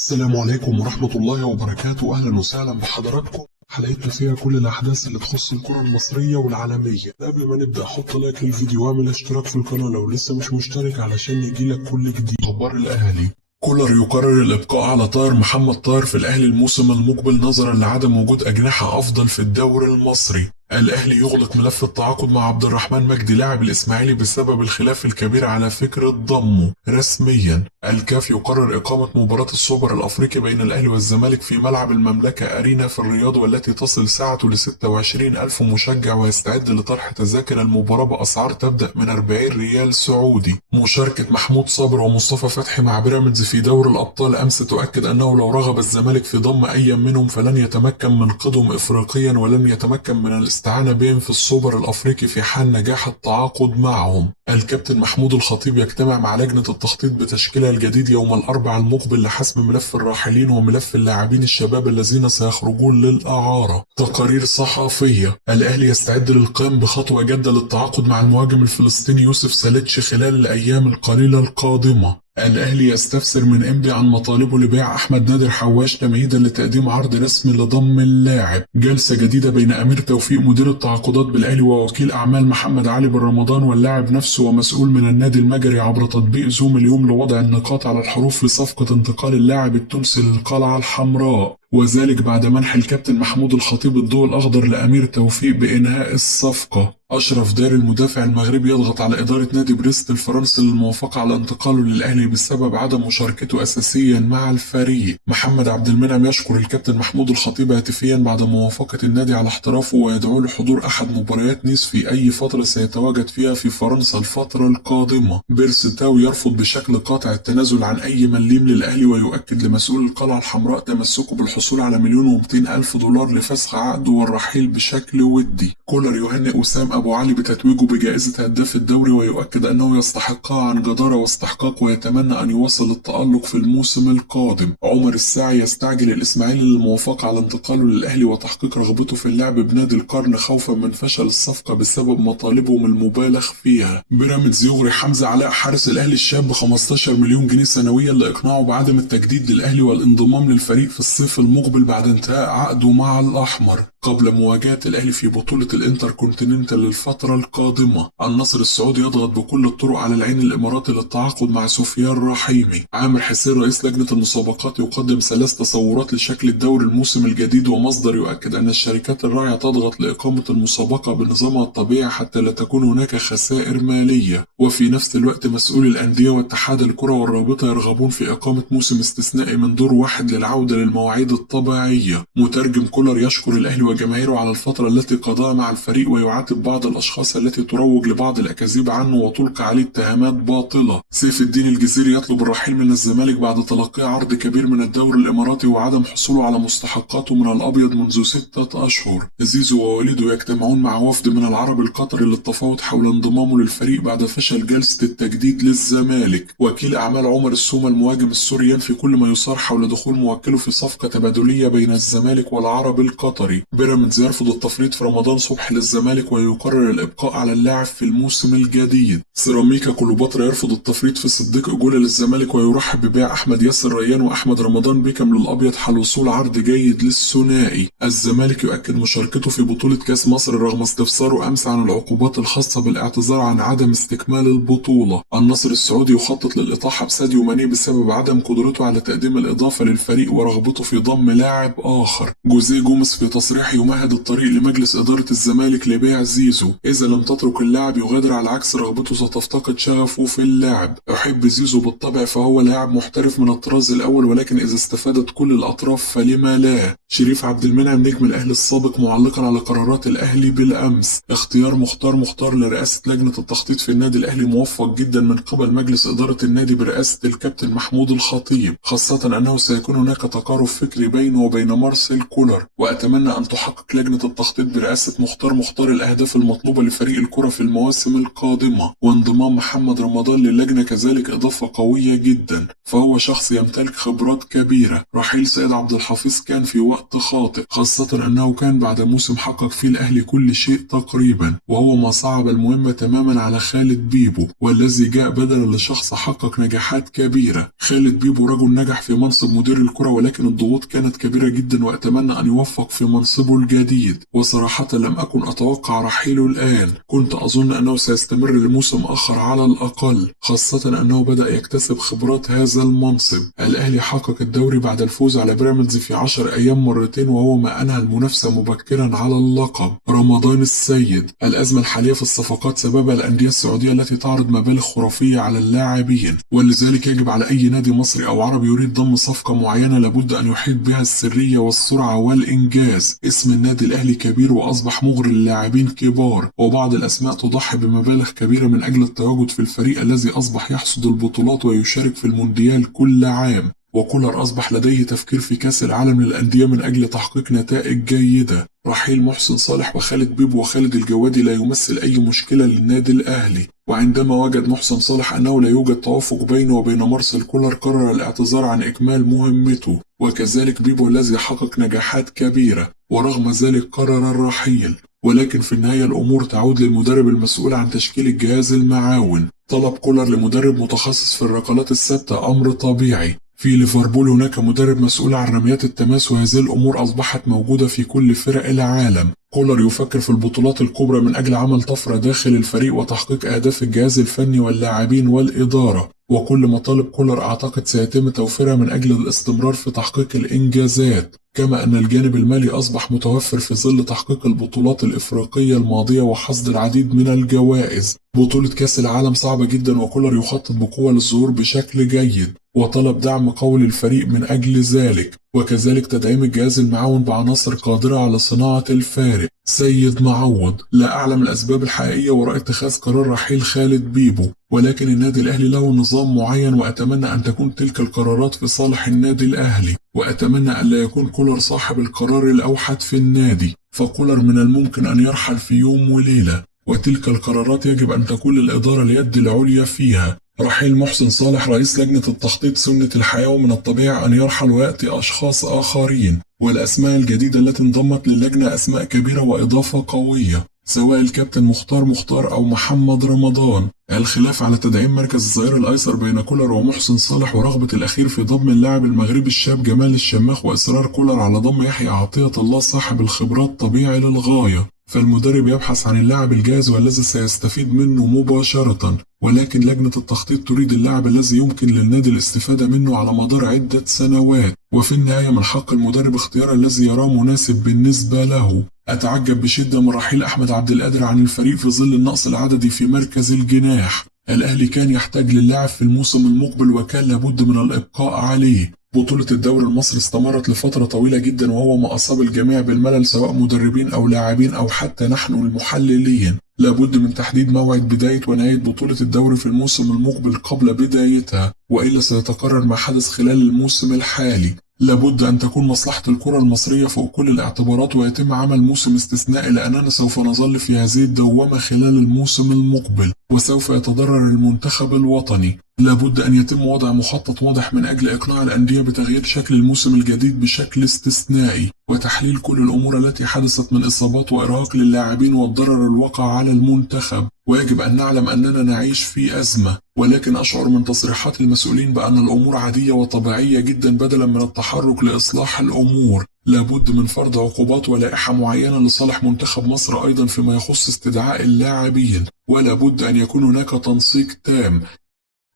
السلام عليكم ورحمة الله وبركاته. أهلا وسهلا بحضراتكم. حلقتنا فيها كل الأحداث اللي تخص الكرة المصرية والعالمية. قبل ما نبدأ حط لايك للفيديو واعمل اشتراك في القناة لو لسه مش مشترك علشان يجيلك كل جديد. أخبار الأهلي: كولر يقرر الإبقاء على طاهر محمد طاهر في الأهلي الموسم المقبل نظرا لعدم وجود أجنحة أفضل في الدوري المصري. الأهلي يغلق ملف التعاقد مع عبد الرحمن مجدي لاعب الإسماعيلي بسبب الخلاف الكبير على فكرة ضمه. رسميا الكاف يقرر إقامة مباراة السوبر الأفريقي بين الأهلي والزمالك في ملعب المملكة أرينا في الرياض، والتي تصل سعته ل 26 ألف مشجع، ويستعد لطرح تذاكر المباراة بأسعار تبدأ من 40 ريال سعودي. مشاركة محمود صابر ومصطفى فتحي مع بيراميدز في دوري الأبطال أمس تؤكد أنه لو رغب الزمالك في ضم أي منهم فلن يتمكن من قدم إفريقيا، ولن يتمكن من الاستعانة بهم في السوبر الأفريقي في حال نجاح التعاقد معهم. الكابتن محمود الخطيب يجتمع مع لجنة التخطيط بتشكيلها الجديد يوم الأربعاء المقبل لحسم ملف الراحلين وملف اللاعبين الشباب الذين سيخرجون للإعارة. تقارير صحفية: الأهلي يستعد للقيام بخطوة جادة للتعاقد مع المهاجم الفلسطيني يوسف سالتش خلال الأيام القليلة القادمة. الأهلي يستفسر من إنبي عن مطالبه لبيع أحمد نادر حواش تمهيدا لتقديم عرض رسمي لضم اللاعب. جلسة جديدة بين أمير توفيق مدير التعاقدات بالأهلي ووكيل أعمال محمد علي بن رمضان واللاعب نفسه ومسؤول من النادي المجري عبر تطبيق زوم اليوم لوضع النقاط على الحروف لصفقة انتقال اللاعب التونسي للقلعة الحمراء، وذلك بعد منح الكابتن محمود الخطيب الضوء الأخضر لأمير توفيق بإنهاء الصفقة. أشرف داري المدافع المغربي يضغط على إدارة نادي بريست الفرنسي للموافقة على انتقاله للأهلي بسبب عدم مشاركته أساسيا مع الفريق. محمد عبد المنعم يشكر الكابتن محمود الخطيب هاتفيا بعد موافقة النادي على احترافه، ويدعو لحضور أحد مباريات نيس في أي فترة سيتواجد فيها في فرنسا الفترة القادمة. بيرس تاو يرفض بشكل قاطع التنازل عن أي مليم للأهلي، ويؤكد لمسؤول القلعة الحمراء تمسكه بالحصول على $1,200,000 لفسخ عقده والرحيل بشكل ودي. كولر يهنئ وسام أبو علي بتتويجه بجائزة هداف الدوري، ويؤكد أنه يستحقها عن جدارة واستحقاق، ويتمنى أن يواصل التألق في الموسم القادم. عمر الساعي يستعجل الإسماعيلي للموافقة على انتقاله للأهلي وتحقيق رغبته في اللعب بنادي القرن خوفا من فشل الصفقة بسبب مطالبهم المبالغ فيها. بيراميدز يغري حمزة علاء حارس الأهلي الشاب ب 15 مليون جنيه سنويا لإقناعه بعدم التجديد للأهلي والانضمام للفريق في الصيف المقبل بعد انتهاء عقده مع الأحمر قبل مواجهة الأهلي في بطولة الانتر كونتيننتال للفترة القادمة. النصر السعودي يضغط بكل الطرق على العين الإماراتي للتعاقد مع سفيان رحيمي. عامر حسين رئيس لجنة المسابقات يقدم 3 تصورات لشكل الدوري الموسم الجديد، ومصدر يؤكد أن الشركات الراعية تضغط لإقامة المسابقة بنظامها الطبيعي حتى لا تكون هناك خسائر مالية. وفي نفس الوقت مسؤولي الأندية واتحاد الكرة والرابطة يرغبون في إقامة موسم استثنائي من دور واحد للعودة للمواعيد الطبيعية. مترجم كولر يشكر الأهلي وجماهيره على الفترة التي قضاها مع الفريق، ويعاتب بعض الأشخاص التي تروج لبعض الأكاذيب عنه وتلقي عليه اتهامات باطلة. سيف الدين الجزيري يطلب الرحيل من الزمالك بعد تلقيه عرض كبير من الدوري الإماراتي وعدم حصوله على مستحقاته من الأبيض منذ 6 أشهر. زيزو ووالده يجتمعون مع وفد من العرب القطري للتفاوض حول انضمامه للفريق بعد فشل جلسة التجديد للزمالك. وكيل أعمال عمر السومة المهاجم السوري ينفي كل ما يصار حول دخول موكله في صفقة تبادلية بين الزمالك والعرب القطري. بيراميدز يرفض التفريط في رمضان صبحي للزمالك ويقرر الإبقاء على اللاعب في الموسم الجديد. سيراميكا كليوباترا يرفض التفريط في صديق إجولة للزمالك ويرحب ببيع أحمد ياسر ريان وأحمد رمضان بيكم للأبيض حال وصول عرض جيد للثنائي. الزمالك يؤكد مشاركته في بطولة كأس مصر رغم استفساره أمس عن العقوبات الخاصة بالاعتذار عن عدم استكمال البطولة. النصر السعودي يخطط للإطاحة بساديو ماني بسبب عدم قدرته على تقديم الإضافة للفريق ورغبته في ضم لاعب آخر. جوزيه جوميز في تصريح يمهد الطريق لمجلس إدارة الزمالك لبيع زيزو. إذا لم تترك اللاعب يغادر، على عكس رغبته ستفتقد شغفه في اللعب. أحب زيزو بالطبع، فهو لاعب محترف من الطراز الأول، ولكن إذا استفادت كل الأطراف فلما لا. شريف عبد المنعم نجم الأهلي السابق معلقا على قرارات الأهلي بالأمس. اختيار مختار لرئاسة لجنة التخطيط في النادي الأهلي موفق جدا من قبل مجلس إدارة النادي برئاسة الكابتن محمود الخطيب، خاصة أنه سيكون هناك تقارب فكري بينه وبين مارسيل كولر، وأتمنى أن تحقق لجنة التخطيط برئاسة مختار الأهداف المطلوبة لفريق الكرة في المواسم القادمة، وانضمام محمد رمضان للجنة كذلك إضافة قوية جدا، فهو شخص يمتلك خبرات كبيرة. رحيل سيد عبد الحفيظ كان في وقت خاطئ، خاصة أنه كان بعد موسم حقق فيه الأهلي كل شيء تقريبا، وهو ما صعب المهمة تماما على خالد بيبو، والذي جاء بدلا لشخص حقق نجاحات كبيرة. خالد بيبو رجل نجح في منصب مدير الكرة، ولكن الضغوط كانت كبيرة جدا، وأتمنى أن يوفق في منصبه الجديد. وصراحة لم أكن أتوقع رحيله الآن، كنت أظن أنه سيستمر لموسم آخر على الأقل، خاصة أنه بدأ يكتسب خبرات هذا المنصب. الأهلي حقق الدوري بعد الفوز على بيراميدز في 10 أيام مرتين، وهو ما أنهى المنافسة مبكرا على اللقب. رمضان السيد: الأزمة الحالية في الصفقات سببها الأندية السعودية التي تعرض مبالغ خرافية على اللاعبين، ولذلك يجب على أي نادي مصري أو عربي يريد ضم صفقة معينة لابد أن يحيط بها السرية والسرعة والإنجاز. اسم النادي الأهلي كبير وأصبح مغري للاعبين كبار، وبعض الأسماء تضحي بمبالغ كبيرة من أجل التواجد في الفريق الذي أصبح يحصد البطولات ويشارك في المونديال كل عام. وكولر أصبح لديه تفكير في كأس العالم للأندية من أجل تحقيق نتائج جيدة. رحيل محسن صالح وخالد بيبو وخالد الجوادي لا يمثل أي مشكلة للنادي الأهلي، وعندما وجد محسن صالح أنه لا يوجد توافق بينه وبين مارسيل كولر قرر الاعتذار عن إكمال مهمته، وكذلك بيبو الذي حقق نجاحات كبيرة، ورغم ذلك قرر الرحيل. ولكن في النهاية الأمور تعود للمدرب المسؤول عن تشكيل الجهاز المعاون. طلب كولر لمدرب متخصص في الركلات الثابتة أمر طبيعي. في ليفربول هناك مدرب مسؤول عن رميات التماس، وهذه الأمور أصبحت موجودة في كل فرق العالم. كولر يفكر في البطولات الكبرى من أجل عمل طفرة داخل الفريق وتحقيق أهداف الجهاز الفني واللاعبين والإدارة، وكل مطالب كولر أعتقد سيتم توفيرها من أجل الاستمرار في تحقيق الإنجازات، كما أن الجانب المالي أصبح متوفر في ظل تحقيق البطولات الإفريقية الماضية وحصد العديد من الجوائز. بطولة كأس العالم صعبة جدا، وكولر يخطط بقوة للظهور بشكل جيد، وطلب دعم قوي للفريق من أجل ذلك، وكذلك تدعيم الجهاز المعاون بعناصر قادرة على صناعة الفارق. سيد معوض: لا أعلم الأسباب الحقيقية وراء اتخاذ قرار رحيل خالد بيبو، ولكن النادي الأهلي له نظام معين، وأتمنى أن تكون تلك القرارات في صالح النادي الأهلي، وأتمنى أن لا يكون كولر صاحب القرار الأوحد في النادي، فكولر من الممكن أن يرحل في يوم وليلة، وتلك القرارات يجب أن تكون للإدارة اليد العليا فيها. رحيل محسن صالح رئيس لجنة التخطيط سنة الحياة، ومن الطبيعي أن يرحل ويأتي أشخاص آخرين، والأسماء الجديدة التي انضمت للجنة أسماء كبيرة وإضافة قوية، سواء الكابتن مختار أو محمد رمضان. الخلاف على تدعيم مركز الظهير الأيسر بين كولر ومحسن صالح، ورغبة الأخير في ضم اللاعب المغربي الشاب جمال الشماخ، وإصرار كولر على ضم يحيى عطية الله صاحب الخبرات طبيعي للغاية، فالمدرب يبحث عن اللاعب الجاهز والذي سيستفيد منه مباشرة، ولكن لجنة التخطيط تريد اللاعب الذي يمكن للنادي الاستفادة منه على مدار عدة سنوات، وفي النهاية من حق المدرب اختيار الذي يراه مناسب بالنسبة له. أتعجب بشدة من رحيل أحمد عبد القادر عن الفريق في ظل النقص العددي في مركز الجناح. الأهلي كان يحتاج للاعب في الموسم المقبل، وكان لابد من الإبقاء عليه. بطولة الدوري المصري استمرت لفترة طويلة جدا، وهو ما أصاب الجميع بالملل سواء مدربين أو لاعبين أو حتى نحن المحللين. لابد من تحديد موعد بداية ونهاية بطولة الدوري في الموسم المقبل قبل بدايتها، وإلا سيتكرر ما حدث خلال الموسم الحالي. لابد أن تكون مصلحة الكرة المصرية فوق كل الاعتبارات، ويتم عمل موسم استثنائي، لأننا سوف نظل في هذه الدوامة خلال الموسم المقبل، وسوف يتضرر المنتخب الوطني. لابد أن يتم وضع مخطط واضح من أجل إقناع الأندية بتغيير شكل الموسم الجديد بشكل استثنائي، وتحليل كل الأمور التي حدثت من إصابات وإرهاق للاعبين والضرر الواقع على المنتخب. ويجب أن نعلم أننا نعيش في أزمة، ولكن أشعر من تصريحات المسؤولين بأن الأمور عادية وطبيعية جدا بدلا من التحرك لإصلاح الأمور. لابد من فرض عقوبات ولائحة معينة لصالح منتخب مصر أيضا فيما يخص استدعاء اللاعبين، ولا بد أن يكون هناك تنسيق تام.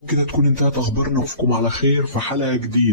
كده تكون انتهت أخبارنا، وأشوفكم على خير في حلقة جديدة.